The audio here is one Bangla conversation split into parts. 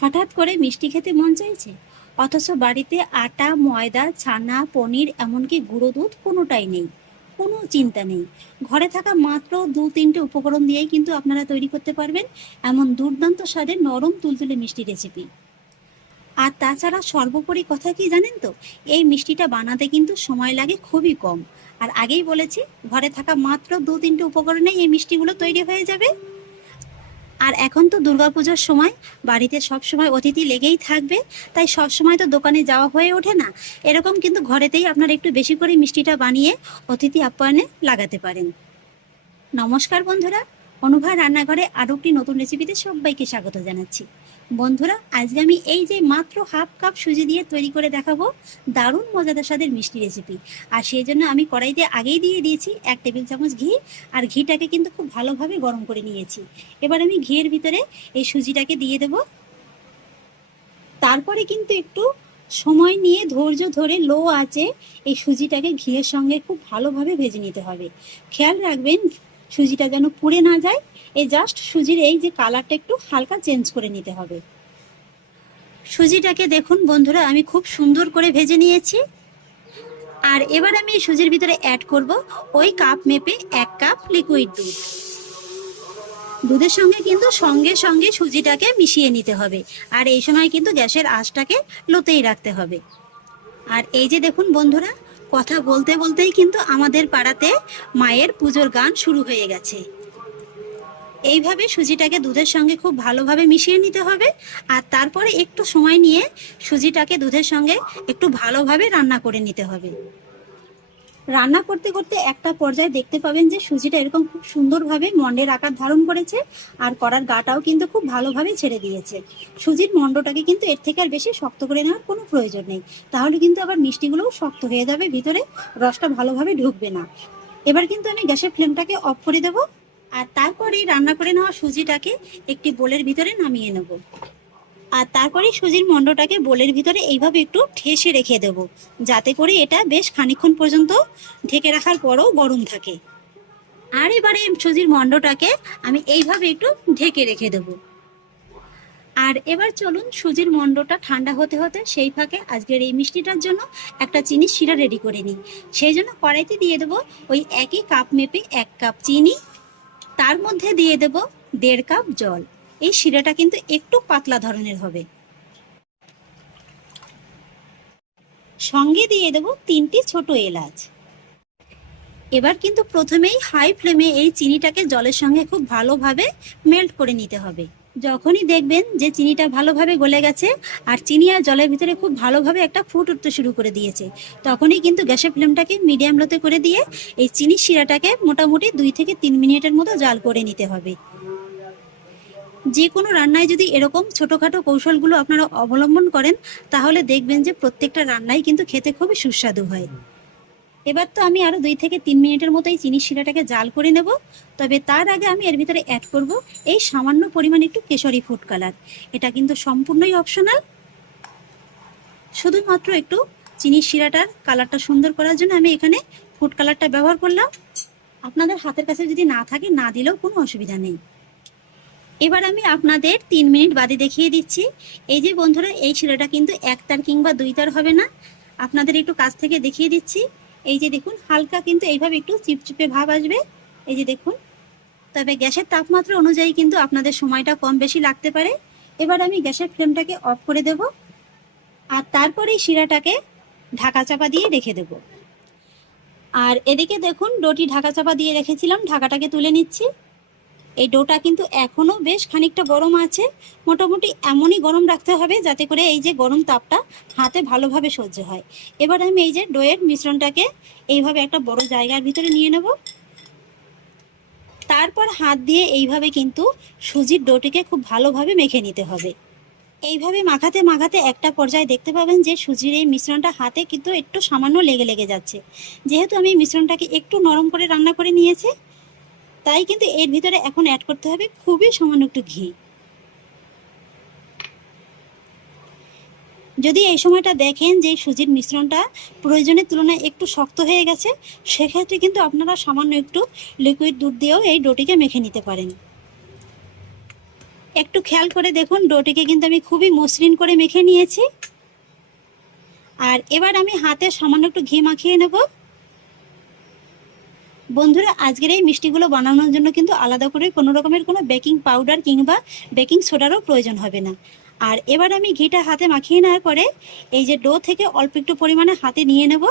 হঠাৎ করে মিষ্টি খেতে মন চাইছে? অথচ বাড়িতে আটা, ময়দা, ছানা, পনির, এমনকি গুঁড়ো দুধ কোনোটাই নেই। কোনো চিন্তা নেই। ঘরে থাকা মাত্র দু তিনটে উপকরণ দিয়েই কিন্তু আপনারা তৈরি করতে পারবেন এমন দুর্দান্ত স্বাদের নরম তুলতুলে মিষ্টি রেসিপি। আর তাছাড়া সর্বোপরি কথা কি জানেন তো? এই মিষ্টিটা বানাতে কিন্তু সময় লাগে খুবই কম। আর আগেই বলেছি, ঘরে থাকা মাত্র দু তিনটে উপকরণেই এই মিষ্টিগুলো তৈরি হয়ে যাবে। আর এখন তো দুর্গাপূজার সময়, বাড়িতে সব সময় অতিথি লেগেই থাকবে, তাই সব সময় তো দোকানে যাওয়া হয়ে ওঠে না। এরকম কিন্তু ঘরেতেই আপনারা একটু বেশি করে মিষ্টিটা বানিয়ে অতিথি আপ্যায়নে লাগাতে পারেন। নমস্কার বন্ধুরা, অনুভা রান্নাঘরে আরও একটি নতুন রেসিপিতে সবাইকে স্বাগত জানাচ্ছি। বন্ধুরা, আজকে আমি এই যে মাত্র হাফ কাপ সুজি দিয়ে তৈরি করে দেখাবো দারুণ মজাদার স্বাদের মিষ্টি রেসিপি আর সেই জন্য আমি কড়াইতে আগেই দিয়ে দিয়েছি এক টেবিল চামচ ঘি, আর ঘিটাকে কিন্তু খুব ভালোভাবে গরম করে নিয়েছি। এবার আমি ঘিয়ের ভিতরে এই সুজিটাকে দিয়ে দেব। তারপরে কিন্তু একটু সময় নিয়ে ধৈর্য ধরে লো আছে এই সুজিটাকে ঘিয়ের সঙ্গে খুব ভালোভাবে ভেজে নিতে হবে। খেয়াল রাখবেন সুজিটা যেন পুড়ে না যায় এই জাস্ট সুজির এই যে কালারটা একটু হালকা চেঞ্জ করে নিতে হবে। সুজিটাকে দেখুন বন্ধুরা, আমি খুব সুন্দর করে ভেজে নিয়েছি। আর এবার আমি সুজির ভিতরে অ্যাড করব ওই কাপ মেপে এক কাপ লিকুইড দুধ। দুধের সঙ্গে কিন্তু সঙ্গে সঙ্গে সুজিটাকে মিশিয়ে নিতে হবে। আর এই সময় কিন্তু গ্যাসের আঁচটাকে লোতেই রাখতে হবে। আর এই যে দেখুন বন্ধুরা কথা বলতে বলতেই কিন্তু আমাদের পাড়াতে মায়ের পুজোর গান শুরু হয়ে গেছে। এইভাবে সুজিটাকে দুধের সঙ্গে খুব ভালোভাবে মিশিয়ে নিতে হবে আর তারপরে একটু সময় নিয়ে সুজিটাকে দুধের সঙ্গে একটু ভালোভাবে রান্না করে নিতে হবে। রান্না করতে করতে একটা পর্যায়ে দেখতে পাবেন যে সুজিটা এরকম খুব সুন্দরভাবে মন্ডের আকার ধারণ করেছে আর করার গাটাও কিন্তু খুব ভালোভাবে ছেড়ে দিয়েছে। সুজির মন্ডটাকে কিন্তু এর থেকে আর বেশি শক্ত করে নেওয়ার কোনো প্রয়োজন নেই। তাহলে কিন্তু আবার মিষ্টিগুলোও শক্ত হয়ে যাবে, ভিতরে রসটা ভালোভাবে ঢুকবে না। এবার কিন্তু আমি গ্যাসের ফ্লেমটাকে অফ করে দেবো আর তারপরে রান্না করে নেওয়া সুজিটাকে একটি বোলের ভিতরে নামিয়ে নেব। আর তারপরে সুজির মণ্ডটাকে বোলের ভিতরে এইভাবে একটু ঠেসে রেখে দেব, যাতে করে এটা বেশ খানিক্ষণ পর্যন্ত ঢেকে রাখার পরও গরম থাকে। আর এবারে সুজির মণ্ডটাকে আমি এইভাবে একটু ঢেকে রেখে দেব। আর এবার চলুন সুজির মণ্ডটা ঠান্ডা হতে হতে সেই ফাঁকে আজকের এই মিষ্টিটার জন্য একটা চিনি শিরা রেডি করে নিই। সেই জন্য কড়াইতে দিয়ে দেবো ওই একই কাপ মেপে এক কাপ চিনি, তার মধ্যে দিয়ে দেব দেড় কাপ জল। এই শিরাটা কিন্তু একটু পাতলা ধরনের হবে। সঙ্গে দিয়ে দেব তিনটি ছোট এলাচ। এবার কিন্তু প্রথমেই হাই ফ্লেমে এই চিনিটাকে জলের সঙ্গে খুব ভালোভাবে মেল্ট করে নিতে হবে। যখনই দেখবেন যে চিনিটা ভালোভাবে গলে গেছে আর চিনি আর জলের ভিতরে খুব ভালোভাবে একটা ফুট উঠতে শুরু করে দিয়েছে, তখনই কিন্তু গ্যাসের ফ্লেমটাকে মিডিয়াম লোতে করে দিয়ে এই চিনির শিরাটাকে মোটামুটি দুই থেকে তিন মিনিটের মতো জাল করে নিতে হবে। যে কোনো রান্নায় যদি এরকম ছোটোখাটো কৌশলগুলো আপনারা অবলম্বন করেন, তাহলে দেখবেন যে প্রত্যেকটা রান্নাই কিন্তু খেতে খুবই সুস্বাদু হয়। এবার তো আমি আরও দুই থেকে তিন মিনিটের মতো এই চিনির শিরাটাকে জাল করে নেব। তবে তার আগে আমি এর ভিতরে অ্যাড করব এই সামান্য পরিমাণ একটু কেশরি ফুড কালার এটা কিন্তু সম্পূর্ণই অপশনাল শুধুমাত্র একটু চিনির শিরাটার কালারটা সুন্দর করার জন্য আমি এখানে ফুড কালারটা ব্যবহার করলাম। আপনাদের হাতের কাছে যদি না থাকে, না দিলেও কোনো অসুবিধা নেই। এবার আমি আপনাদের তিন মিনিট বাদে দেখিয়ে দিচ্ছি। এই যে বন্ধুরা, এই শিরাটা কিন্তু এক তার কিংবা দুই তার হবে না। আপনাদের একটু কাছ থেকে দেখিয়ে দিচ্ছি। এই যে দেখুন, হালকা কিন্তু এইভাবে একটু চিপচিপে ভাব আসবে। এই যে দেখুন, তবে গ্যাসের তাপমাত্রা অনুযায়ী কিন্তু আপনাদের সময়টা কম বেশি লাগতে পারে। এবার আমি গ্যাসের ফ্লেমটাকে অফ করে দেব আর তারপরে শিরাটাকে ঢাকা চাপা দিয়ে রেখে দেব। আর এদিকে দেখুন ডোটি ঢাকা চাপা দিয়ে রেখেছিলাম, ঢাকাটাকে তুলে নিচ্ছি। এই ডোটা কিন্তু এখনও বেশ খানিকটা গরম আছে। মোটামুটি এমনই গরম রাখতে হবে যাতে করে এই যে গরম তাপটা হাতে ভালোভাবে সহ্য হয়। এবার আমি এই যে ডোয়ের মিশ্রণটাকে এইভাবে একটা বড় জায়গার ভিতরে নিয়ে নেব। তারপর হাত দিয়ে এইভাবে কিন্তু সুজির ডোটিকে খুব ভালোভাবে মেখে নিতে হবে। এইভাবে মাখাতে মাখাতে একটা পর্যায়ে দেখতে পাবেন যে সুজির এই মিশ্রণটা হাতে কিন্তু একটু সামান্য লেগে লেগে যাচ্ছে। যেহেতু আমি মিশ্রণটাকে একটু নরম করে রান্না করে নিয়েছি তাই কিন্তু এর ভিতরে এখন অ্যাড করতে হবে খুবই সামান্য একটু ঘি। যদি এই সময়টা দেখেন যে সুজির মিশ্রণটা প্রয়োজনের তুলনায় একটু শক্ত হয়ে গেছে, সেক্ষেত্রে কিন্তু আপনারা সামান্য একটু লিকুইড দুধ দিয়েও এই ডোটিকে মেখে নিতে পারেন। একটু খেয়াল করে দেখুন, ডোটিকে কিন্তু আমি খুবই মসৃণ করে মেখে নিয়েছি। আর এবার আমি হাতে সামান্য একটু ঘি মাখিয়ে নেব। বন্ধুরা, আজকের এই মিষ্টিগুলো বানানোর জন্য কিন্তু আলাদা করে কোনো রকমের কোনো বেকিং পাউডার কিংবা বেকিং সোডারও প্রয়োজন হবে না। আর এবার আমি ঘিটা হাতে মাখিয়ে নেওয়ার পরে এই যে ডো থেকে অল্প একটু পরিমাণে হাতে নিয়ে নেব।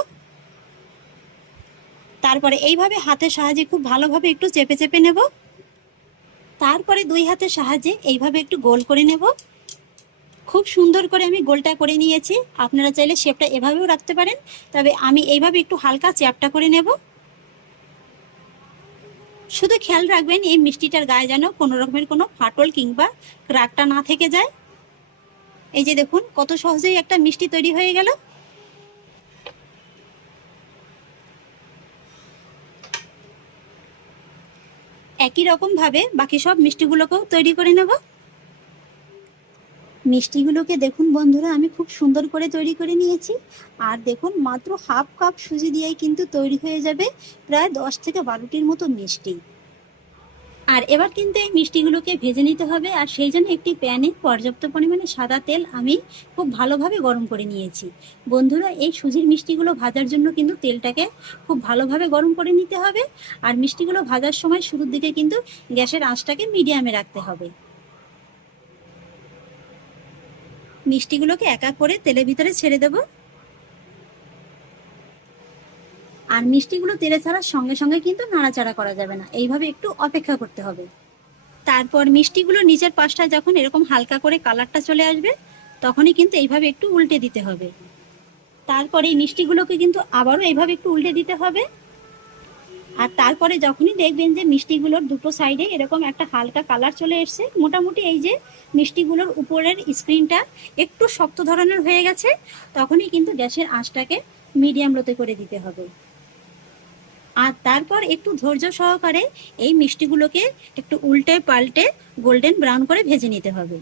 তারপরে এইভাবে হাতের সাহায্যে খুব ভালোভাবে একটু চেপে চেপে নেব। তারপরে দুই হাতের সাহায্যে এইভাবে একটু গোল করে নেব। খুব সুন্দর করে আমি গোলটা করে নিয়েছি। আপনারা চাইলে শেপটা এভাবেও রাখতে পারেন, তবে আমি এইভাবে একটু হালকা চ্যাপটা করে নেব। শুধু খেয়াল রাখবেন, এই মিষ্টিটার গায়ে যেন কোনো রকমের কোনো ফাটল কিংবা ক্রাকটা না থেকে যায়। এই যে দেখুন, কত সহজেই একটা মিষ্টি তৈরি হয়ে গেল। একই রকমভাবে বাকি সব মিষ্টিগুলোকেও তৈরি করে নেব। মিষ্টিগুলোকে দেখুন বন্ধুরা, আমি খুব সুন্দর করে তৈরি করে নিয়েছি। আর দেখুন, মাত্র হাফ কাপ সুজি দিয়েই কিন্তু তৈরি হয়ে যাবে প্রায় দশ থেকে বারোটির মতো মিষ্টি। আর এবার কিন্তু এই মিষ্টিগুলোকে ভেজে নিতে হবে। আর সেই জন্য একটি প্যানে পর্যাপ্ত পরিমাণে সাদা তেল আমি খুব ভালোভাবে গরম করে নিয়েছি। বন্ধুরা, এই সুজির মিষ্টিগুলো ভাজার জন্য কিন্তু তেলটাকে খুব ভালোভাবে গরম করে নিতে হবে। আর মিষ্টিগুলো ভাজার সময় শুরুর দিকে কিন্তু গ্যাসের আঁচটাকে মিডিয়ামে রাখতে হবে। মিষ্টিগুলোকে এক এক করে তেলের ভিতরে ছেড়ে দেব। আর মিষ্টিগুলো তেলে ছাড়ার সঙ্গে সঙ্গে কিন্তু নাড়াচাড়া করা যাবে না। এইভাবে একটু অপেক্ষা করতে হবে। তারপর মিষ্টিগুলো নিচের পাশটা যখন এরকম হালকা করে কালারটা চলে আসবে, তখনই কিন্তু এইভাবে একটু উল্টে দিতে হবে। তারপরে এই মিষ্টিগুলোকে কিন্তু আবারও এইভাবে একটু উল্টে দিতে হবে। আর তারপরে যখনই দেখবেন যে মিষ্টিগুলোর দুটো সাইডে এরকম একটা হালকা কালার চলে এসছে, মোটামুটি এই যে মিষ্টিগুলোর উপরের স্ক্রিনটা একটু শক্ত ধরনের হয়ে গেছে, তখনই কিন্তু গ্যাসের আঁচটাকে মিডিয়াম লোতে করে দিতে হবে। আর তারপর একটু ধৈর্য সহকারে এই মিষ্টিগুলোকে একটু উল্টে পাল্টে গোল্ডেন ব্রাউন করে ভেজে নিতে হবে।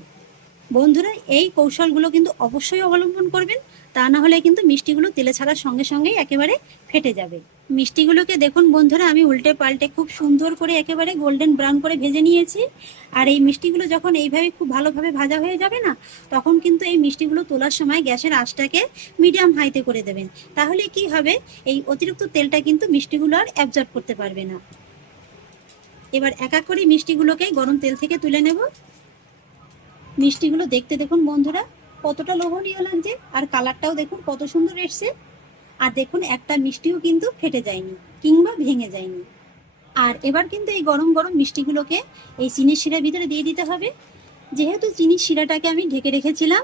বন্ধুরা, এই কৌশলগুলো কিন্তু অবশ্যই অবলম্বন করবেন, তা না হলে কিন্তু মিষ্টিগুলো তেলে ছাড়ার সঙ্গে সঙ্গেই একেবারে ফেটে যাবে। মিষ্টিগুলোকে দেখুন বন্ধুরা, আমি উল্টে পাল্টে খুব সুন্দর করে একেবারে গোল্ডেন ব্রাউন করে ভেজে নিয়েছি। আর এই মিষ্টিগুলো যখন এইভাবে খুব ভালোভাবে ভাজা হয়ে যাবে না, তখন কিন্তু এই মিষ্টিগুলো তোলার সময় গ্যাসের আঁচটাকে মিডিয়াম হাইতে করে দেবেন। তাহলে কি হবে? এই অতিরিক্ত তেলটা কিন্তু মিষ্টিগুলো আর অ্যাবজর্ব করতে পারবে না। এবার এক এক করে মিষ্টিগুলোকে গরম তেল থেকে তুলে নেব। মিষ্টিগুলো দেখতে দেখুন বন্ধুরা, কতটা লোভনীয় লাগছে। আর কালারটাও দেখুন কত সুন্দর এসছে। আর দেখুন, একটা মিষ্টিও কিন্তু ফেটে যায়নি, কিংবা ভেঙে যায়নি। আর এবার কিন্তু এই গরম গরম মিষ্টিগুলোকে এই চিনির শিরার ভিতরে দিয়ে দিতে হবে। যেহেতু চিনির শিরাটাকে আমি ঢেকে রেখেছিলাম,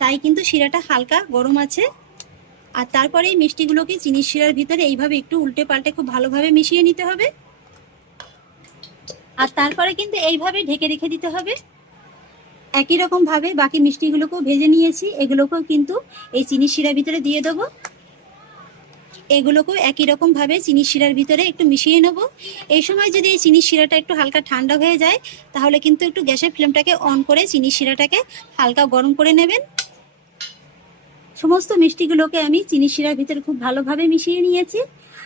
তাই কিন্তু শিরাটা হালকা গরম আছে। আর তারপরে এই মিষ্টিগুলোকে চিনির শিরার ভিতরে এইভাবে একটু উল্টে পাল্টে খুব ভালোভাবে মিশিয়ে নিতে হবে। আর তারপরে কিন্তু এইভাবে ঢেকে রেখে দিতে হবে। একই রকম ভাবে বাকি মিষ্টিগুলোকেও ভেজে নিয়েছি। এগুলোকেও কিন্তু এই চিনি শিরার ভিতরে দিয়ে দেবো। এগুলোকেও একই রকম ভাবে চিনি শিরার ভিতরে একটু মিশিয়ে নেব। এই সময় যদি এই চিনি শিরাটা একটু হালকা ঠান্ডা হয়ে যায়, তাহলে কিন্তু একটু গ্যাসের ফ্লেমটাকে অন করে চিনি শিরাটাকে হালকা গরম করে নেবেন। সমস্ত মিষ্টিগুলোকে আমি চিনি শিরার ভিতরে খুব ভালোভাবে মিশিয়ে নিয়েছি।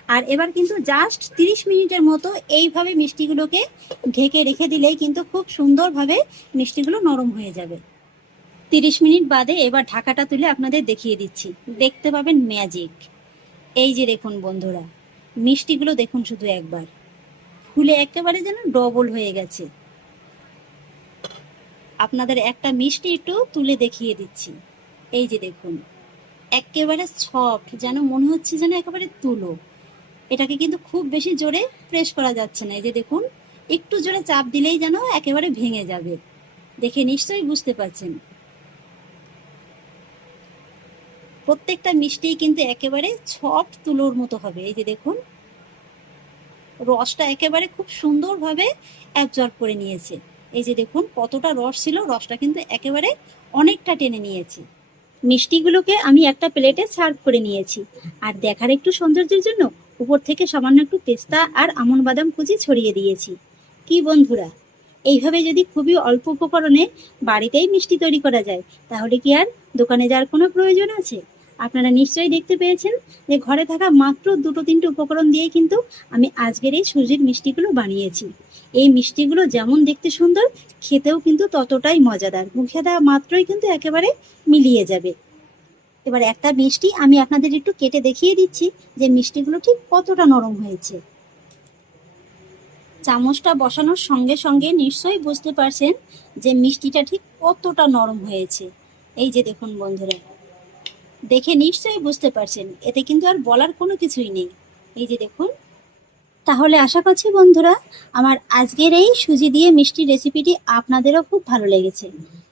আর এবার কিন্তু জাস্ট তিরিশ মিনিটের মতো এইভাবে মিষ্টিগুলোকে ঢেকে রেখে দিলেই কিন্তু খুব সুন্দরভাবে মিষ্টিগুলো নরম হয়ে যাবে। তিরিশ মিনিট বাদে এবার ঢাকাটা তুলে আপনাদের দেখিয়ে দিচ্ছি। দেখতে পাবেন ম্যাজিক এই যে দেখুন বন্ধুরা, মিষ্টিগুলো দেখুন শুধু একবার। ফুলে একেবারে যেন ডবল হয়ে গেছে। আপনাদের একটা মিষ্টি একটু তুলে দেখিয়ে দিচ্ছি। এই যে দেখুন, একেবারে সফট যেন মনে হচ্ছে যেন একেবারে তুলো। এটাকে কিন্তু খুব বেশি জোরে প্রেস করা যাচ্ছে না। এই যে দেখুন, একটু জোরে চাপ দিলেই যেন একেবারে ভেঙে যাবে। দেখে নিশ্চয়ই বুঝতে পারছেন। প্রত্যেকটা মিষ্টি কিন্তু একেবারে সফট তুলোর মতো হবে। এই যে দেখুন, রসটা একেবারে খুব সুন্দরভাবে অ্যাবজর্ব করে নিয়েছে। এই যে দেখুন, কতটা রস ছিল, রসটা কিন্তু একেবারে অনেকটা টেনে নিয়েছে। মিষ্টিগুলোকে আমি একটা প্লেটে সার্ভ করে নিয়েছি। আর দেখার একটু সৌন্দর্যের জন্য উপর থেকে সামান্য একটু পেস্তা আর আমন বাদাম কুচি ছড়িয়ে দিয়েছি। কি বন্ধুরা? এইভাবে যদি খুবই অল্প উপকরণে বাড়িতেই মিষ্টি তৈরি করা যায়, তাহলে কি আর দোকানে যাওয়ার কোনো প্রয়োজন আছে? আপনারা নিশ্চয়ই দেখতে পেয়েছেন যে ঘরে থাকা মাত্র দুটো তিনটে উপকরণ দিয়ে কিন্তু আমি আজকের এই সুজির মিষ্টিগুলো বানিয়েছি। এই মিষ্টিগুলো যেমন দেখতে সুন্দর, খেতেও কিন্তু ততটাই মজাদার। মুখে দেওয়া মাত্রই কিন্তু একেবারে মিলিয়ে যাবে। এবার একটা মিষ্টি আমি আপনাদের একটু কেটে দেখিয়ে দিচ্ছি যে মিষ্টিগুলো ঠিক কতটা নরম হয়েছে। চামচটা বসানোর সঙ্গে সঙ্গে নিশ্চয়ই বুঝতে পারছেন যে মিষ্টিটা ঠিক কতটা নরম হয়েছে। এই যে দেখুন বন্ধুরা, দেখে নিশ্চয়ই বুঝতে পারছেন, এতে কিন্তু আর বলার কোনো কিছুই নেই। এই যে দেখুন, তাহলে আশা করছি বন্ধুরা, আমার আজকের এই সুজি দিয়ে মিষ্টি রেসিপিটি আপনাদেরও খুব ভালো লেগেছে।